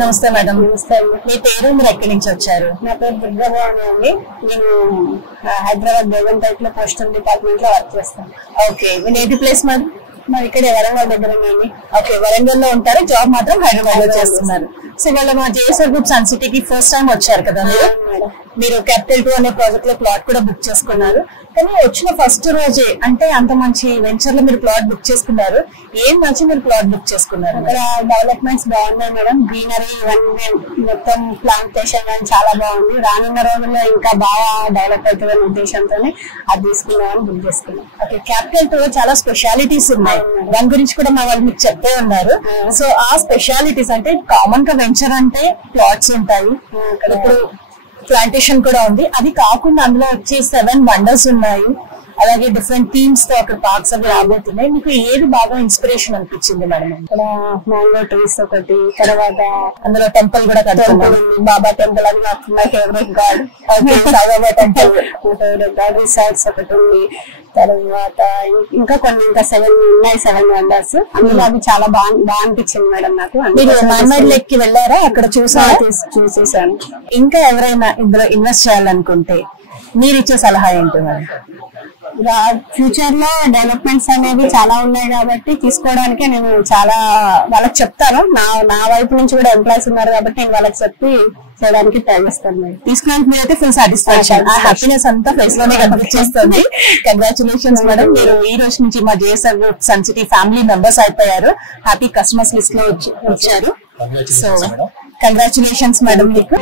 నమస్తే మేడం. నమస్తే. మీ పేరు, మీరు ఎక్కడి నుంచి వచ్చారు? నా పేరు దుర్గాభవాని అండి. నేను హైదరాబాద్ బేగంపేట లో పోస్టల్ డిపార్ట్మెంట్ లో వర్క్ చేస్తాను. ఓకే, మీ నేటివ్ ప్లేస్ మేడం? మరి ఇక్కడ వరంగల్ దగ్గర ఉన్నాను. ఓకే, వరంగల్ లో ఉంటారు, జాబ్ మాత్రం హైదరాబాద్ లో చేస్తున్నారు. సో ఇవాళ మా జేఎస్ఆర్ గ్రూప్ సన్ సిటీకి ఫస్ట్ టైం వచ్చారు కదా మీరు క్యాపిటల్ 2 అనే ప్రాజెక్ట్ లో ప్లాట్ కూడా బుక్ చేసుకున్నారు. కానీ వచ్చిన ఫస్ట్ రోజే అంటే అంత మంచి వెంచర్ లో మీరు ప్లాట్ బుక్ చేసుకున్నారు. ఏం నచ్చి మీరు ప్లాట్ బుక్ చేసుకున్నారు? అక్కడ డెవలప్మెంట్స్ బాగున్నాయి మేడం. గ్రీనరీ ఇవన్నీ మొత్తం ప్లాంటేషన్ అని చాలా బాగుంది. రానున్న రోజుల్లో ఇంకా బాగా డెవలప్ అవుతుందనే ఉద్దేశంతోనే అది తీసుకున్నామని బుక్ చేసుకున్నాం. ఓకే, క్యాపిటల్ 2 లో చాలా స్పెషాలిటీస్ ఉన్నాయి, దాని గురించి కూడా మా వాళ్ళు మీకు చెప్తే ఉన్నారు. సో ఆ స్పెషాలిటీస్ అంటే కామన్ గా వెంచర్ అంటే ప్లాట్స్ ఉంటాయి, ఇప్పుడు ప్లాంటేషన్ కూడా ఉంది. అది కాకుండా అందులో వచ్చే 7 వండర్స్ ఉన్నాయి, అలాగే డిఫరెంట్ థీమ్స్ తో అక్కడ పార్క్స్ అవి రాబోతున్నాయి. మీకు ఏది బాగా ఇన్స్పిరేషన్ అనిపించింది మేడం? ఇక్కడ మ్యాంగో ట్రీస్ ఒకటి, తర్వాత అందులో టెంపుల్ కూడా కడుతున్నారు, బాబా టెంపుల్ అని నాకు my favourite God. Saibaba temple favourite God. Resorts ఒకటి ఉంది, తర్వాత ఇంకా కొన్ని ఇంకా 7 ఉన్నాయి, 7 వండర్స్. అందులో అవి చాలా బాగా అనిపించింది మేడం నాకు. మీరు మన్మడ్ లేక్ కి వెళ్ళారా? అక్కడ చూసేసాను. ఇంకా ఎవరైనా ఇందులో ఇన్వెస్ట్ చేయాలనుకుంటే మీరు ఇచ్చే సలహా ఏంటి మేడం? ఫ్యూచర్ లో డెవలప్మెంట్స్ అనేవి చాలా ఉన్నాయి కాబట్టి తీసుకోవడానికే నేను చాలా వాళ్ళకి చెప్తాను. నా వైపు నుంచి కూడా ఎంప్లాయీస్ ఉన్నారు కాబట్టి నేను వాళ్ళకి చెప్పి చేయడానికి ట్రై చేస్తాను. తీసుకోవడానికి మీరైతే ఫుల్ సాటిస్ఫాక్షన్, హ్యాపీనెస్ అంతా ఫేస్ లోనే కనిపించేస్తుంది. కంగ్రాచులేషన్స్ మేడం, మీరు ఈ రోజు నుంచి మా JSR group Sun City family members అయిపోయారు, హ్యాపీ కస్టమర్స్ లిస్ట్ లో వచ్చారు. సో కంగ్రాచులేషన్స్ మేడం మీకు.